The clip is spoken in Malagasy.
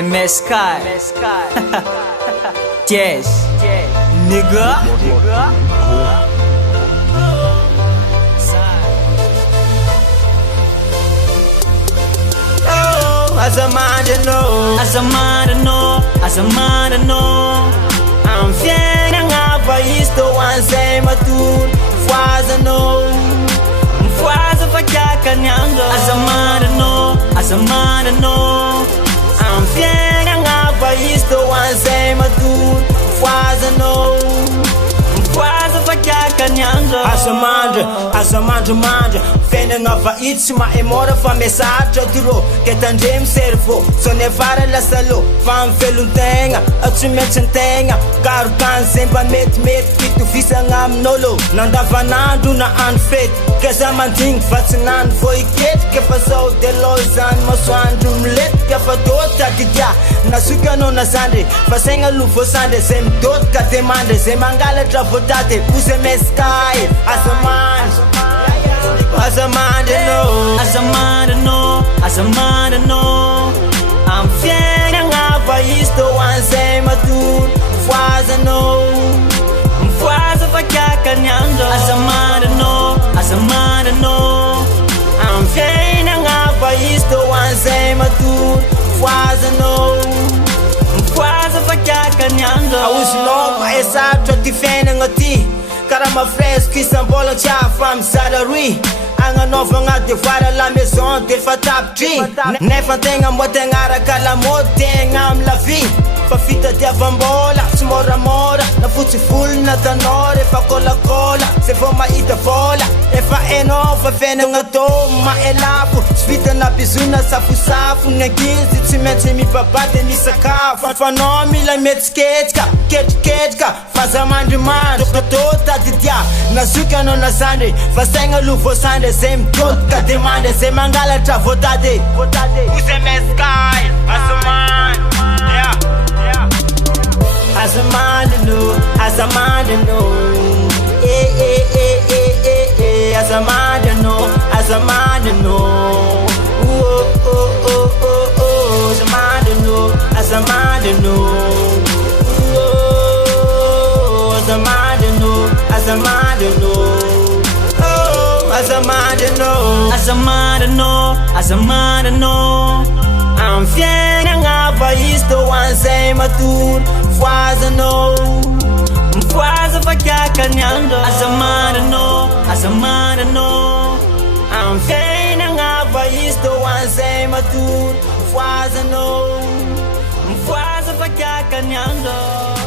MSK. Yes, nigga. As a man to know, As a man to know, as a man to know. I'm feeling up by East to one same a tool. Was a no, Mfwaza fakaka nyanga. As a man to know, as a man to know. I'm feeling up by East to one same a tool. Was a no. Mfwaza fakaka nyanga. As a manja feeling of a itch my immortal for message duro get and dream servo so never la salo fan feluntenga a tumetenga karukan semba met kitu visa ngam nolo nanda vanando na unfit cause I'm a thing fascinan for it ke paso de los an maswan dumlet ke fatota dia nasuka no na sande fasenga lufo sande sem dot ka demande semangala trafotate puse meskai as a man to know, As a man to know, as a man to know. I'm feeling up by East to one same a tool. Was a no, Mfwaza fakaka nyanga. As a man to know, as a man to know. I'm feeling up by East to one same a tool. Was a no, Mfwaza fakaka nyanga. I was no, I saw to defending a tea. Karama fresh, kiss and ball of cha from salary. Anga nova nga de vara la maison de fa top tree. Nefa tenga motengara kala motenga la vie. Fa fita dia vambola, smora mora, na futi full na tanore fa cola cola. Se for ma ita fola, e fa eno fa fene nga to ma elafu. Svita na bizuna safu safu na gizi tsimetse mi babate ni sakafu. Fa no mi la metsketska, ketska, fa zamandi man. Tota di dia, na suka no na sande, fa senga lufo sande. Same tota demande, se mangala tra votate. Use meskai, as a man, yeah. As a man to know, as a man to know. As a man to know, as a man to know. As a man to know, as a man to know. As a man to know, as a man to know. As a man to know, As a man to know, as a man to know. I'm feeling up by East to one same a tool. Was a no, Mfwaza fakaka nyanga. As a man to know, as a man to know. I'm feeling up by East to one same a tool. Was a no, Mfwaza fakaka nyanga.